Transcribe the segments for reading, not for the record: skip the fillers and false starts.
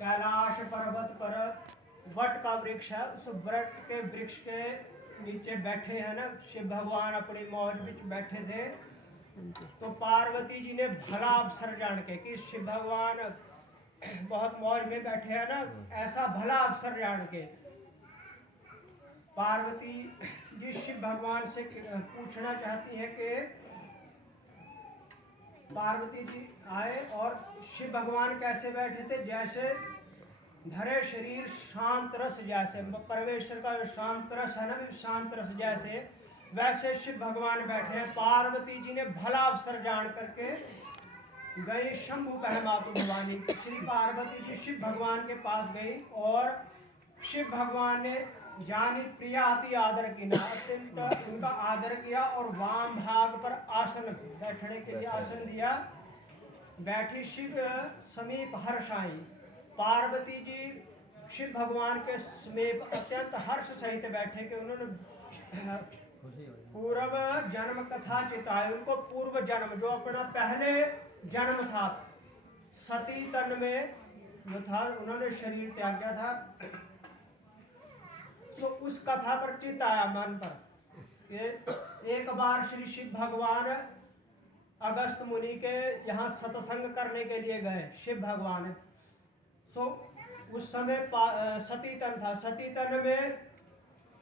कैलाश पर्वत पर वट का वृक्ष है, उस वट के वृक्ष के नीचे बैठे हैं ना शिव भगवान, अपनी मौज में बैठे थे। तो पार्वती जी ने भला अवसर जान के कि शिव भगवान बहुत मौज में बैठे हैं ना, ऐसा भला अवसर जान के पार्वती जी शिव भगवान से पूछना चाहती है कि पार्वती जी आए और शिव भगवान कैसे बैठे थे, जैसे धरे शरीर शांत रस, जैसे परमेश्वर का जो शांत रस है ना, शांत रस जैसे वैसे शिव भगवान बैठे हैं। पार्वती जी ने भला अवसर जान करके गई शंभु बहमातु भवानी, श्री पार्वती जी शिव भगवान के पास गई और शिव भगवान ने जानी प्रिया अति आदर की ना, अत्यंत उनका आदर किया और वाम भाग पर आसन बैठने के लिए आसन दिया। बैठी शिव समीप हर्ष आई, पार्वती जी शिव भगवान के समीप अत्यंत हर्ष सहित बैठे कि उन्होंने पूर्व जन्म कथा चिताई, उनको पूर्व जन्म जो अपना पहले जन्म था सती तन में जो था, उन्होंने शरीर त्याग किया था, सो उस कथा पर चित आया मन पर। एक बार श्री शिव भगवान अगस्त मुनि के यहाँ सत्संग करने के लिए गए शिव भगवान। सो उस समय सती तन था, सती तन में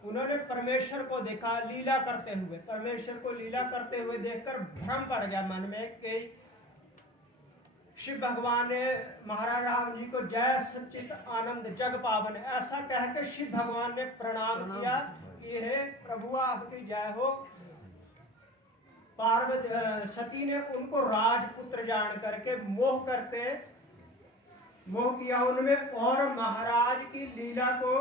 उन्होंने परमेश्वर को देखा लीला करते हुए, परमेश्वर को लीला करते हुए देखकर भ्रम पड़ गया मन में कि शिव भगवान ने महाराज राम जी को जय सच्चित आनंद जग पावन ऐसा कह के शिव भगवान ने प्रणाम किया कि हे प्रभु आपकी जय हो। पार्वती सती ने उनको राजपुत्र जान करके मोह किया उनमें, और महाराज की लीला को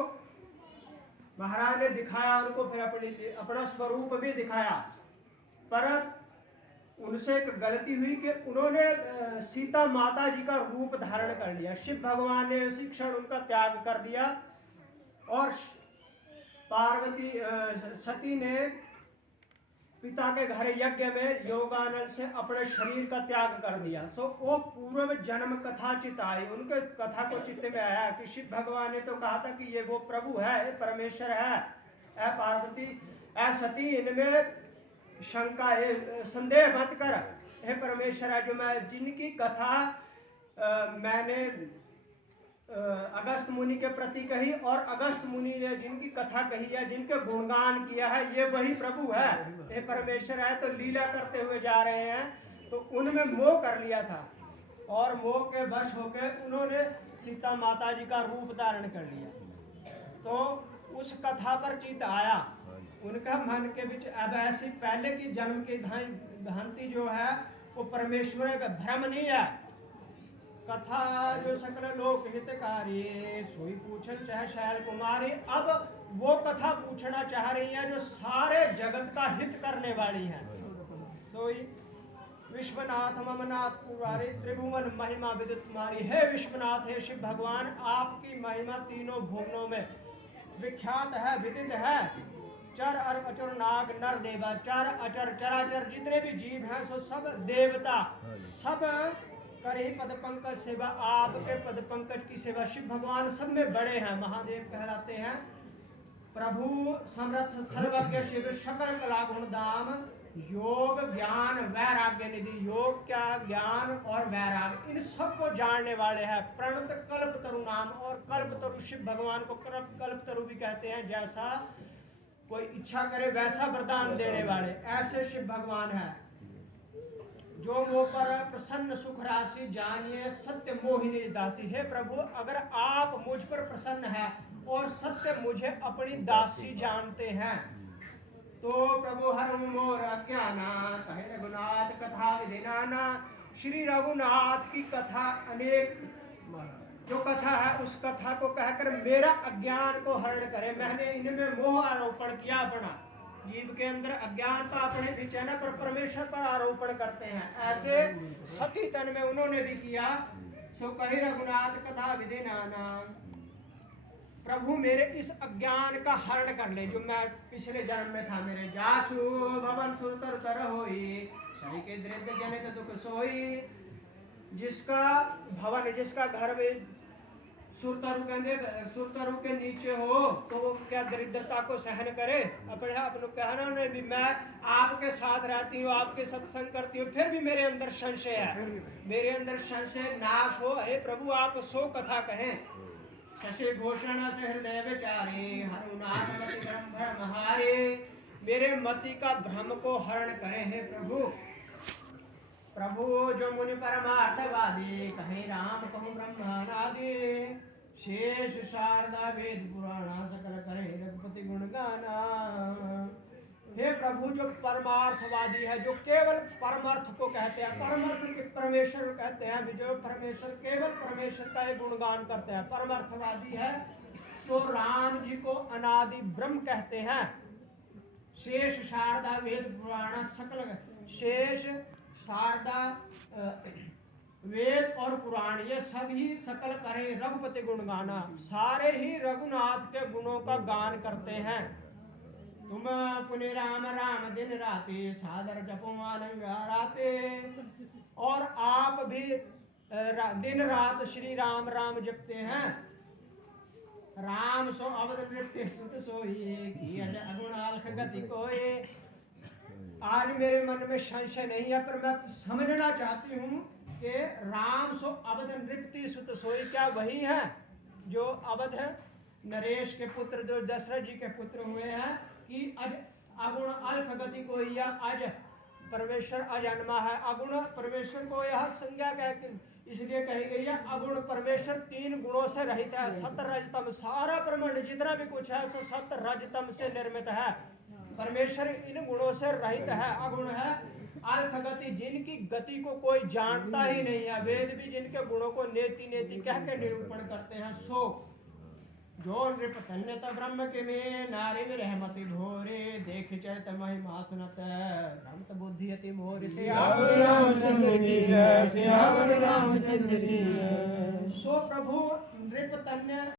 महाराज ने दिखाया उनको, फिर अपना स्वरूप भी दिखाया। पर उनसे एक गलती हुई कि उन्होंने सीता माता जी का रूप धारण कर लिया। शिव भगवान ने उसी क्षण उनका त्याग कर दिया और पार्वती सती ने पिता के घर यज्ञ में योगानल से अपने शरीर का त्याग कर दिया। सो वो पूर्व जन्म कथा चित आई, उनके कथा को चित्त में आया कि शिव भगवान ने तो कहा था कि ये वो प्रभु है, परमेश्वर है। ऐ पार्वती ऐ सती, इनमें शंका संदेह मत कर, हे परमेश्वर है जो मैं जिनकी कथा मैंने अगस्त मुनि के प्रति कही और अगस्त मुनि ने जिनकी कथा कही है, जिनके गुणगान किया है, ये वही प्रभु है, ये परमेश्वर है। तो लीला करते हुए जा रहे हैं, तो उनमें मोह कर लिया था और मोह के वश होकर उन्होंने सीता माता जी का रूप धारण कर लिया। तो उस कथा पर चित आया उनका मन के बीच। अब ऐसी पहले की जन्म की भ्रांति जो है वो परमेश्वर का भ्रम नहीं है। कथा जो सकल लोक हितकारी सोई पूछन चाहे शैल कुमारी, अब वो कथा पूछना चाह रही है जो सारे जगत का हित करने वाली है। सोई विश्वनाथ ममनाथ कुमारी त्रिभुवन महिमा विदित तुम्हारी। हे विश्वनाथ, हे शिव भगवान, आपकी महिमा तीनों भुवनों में विख्यात है, विदित है। चर अचर नाग नर देवा, चर अचर चराचर जितने भी जीव हैं सो सब देवता सब करे पद पंकज सेवा, आपके पद पंकज की सेवा। शिव भगवान सब में बड़े हैं, महादेव कहलाते हैं। प्रभु समर्थ सर्वज्ञ शिव सकल कला गुण दाम, योग ज्ञान वैराग्य निधि। योग क्या, ज्ञान और वैराग्य, इन सबको जानने वाले हैं। प्रणत कल्प तरु नाम, और कल्प तरु शिव भगवान को कल्प तरु भी कहते हैं। जैसा कोई इच्छा करे वैसा वरदान देने वाले, ऐसे शिव भगवान है। जो वो पर प्रसन्न सुख राशि जानिए सत्य मोहिनी दासी। हे प्रभु, अगर आप मुझ पर प्रसन्न हैं और सत्य मुझे अपनी दासी जानते हैं तो प्रभु हर मोर अज्ञाना, कहे रघुनाथ कथा विधिनाना। श्री रघुनाथ की कथा अनेक जो कथा है उस कथा को कहकर मेरा अज्ञान को हरण करे। मैंने इनमें मोह आरोपण किया अपना, जीव के अंदर अज्ञान का अपने पीछे न पर परमेश्वर पर आरोपण करते हैं, ऐसे सती तन में उन्होंने भी किया। सो कही रघुनाथ कथा विधि नाना। प्रभु मेरे इस अज्ञान का हरण कर ले, जो मैं पिछले जन्म में था। मेरे जासु भवन सुरतर तर होई, सही के दृढ़ जनित दुख सोई। जिसका भवन, जिसका घर में सुरतरु कहते सुरतरु के नीचे हो तो वो क्या दरिद्रता को सहन करे। अपने आप लोग कहना नहीं भी मैं आपके साथ रहती हूँ, आपके सत्संग करती हूँ, फिर भी मेरे अंदर संशय है, मेरे अंदर संशय नाश हो। हे प्रभु आप सो कथा कहें। शशि भूषण से हृदय विचारे हरुनाथ मति भ्रम हारे। मेरे मति का भ्रम को हरण करें हे प्रभु। प्रभु जो मुनि परमार्थवादी कहीं राम कहूँ ब्रह्मानादि। शेष शारदा वेद पुराण सकल करे रघुपति गुण गाना। हे प्रभु जो परमार्थवादी है, जो केवल परमार्थ को कहते हैं, परमार्थ के परमेश्वर कहते हैं, जो परमेश्वर केवल परमेश्वर का ही गुणगान करते हैं, परमार्थवादी है, सो राम जी को अनादि ब्रह्म कहते हैं। शेष शारदा वेद पुराण सकल, शेष शारदा वेद और पुराण ये सभी सकल करे रघुपति गुण गाना, सारे ही रघुनाथ के गुणों का गान करते हैं। तुम पुण्य राम राम दिन राते सादर जपो राते। और आप भी दिन रात श्री राम राम जपते हैं। राम सो अवध नृत्य सुत सोई की अगुण अलख गति कोई। आज मेरे मन में संशय नहीं है, पर मैं समझना चाहती हूँ कि राम सो अवध नृत्य सुत सोई क्या वही है जो अवध है, नरेश के पुत्र जो दशरथ जी के पुत्र हुए हैं, कि अज अगुण अल्प गति को या अज परमेश्वर अजन्मा है। अगुण परमेश्वर को यह संज्ञा इसलिए कही गई है। अगुण परमेश्वर तीन गुणों से रहित है, सत रजतम, सारा ब्रह्मांड जितना भी कुछ है सो सत रजतम से निर्मित है। परमेश्वर इन गुणों से रहित है, अगुण है। अल्प गति, जिनकी गति को कोई जानता ही नहीं है, वेद भी जिनके गुणों को नेति नेति कह के निरूपण करते हैं। सो जो नृप तन्यत ब्रह्म के में नारी में रहमति भोरे देख चरित महिमा सुनत रमत बुद्धि अति मोर। सियावर रामचंद्र की जय, सियावर रामचंद्र की जय। सो प्रभु नृप तन्य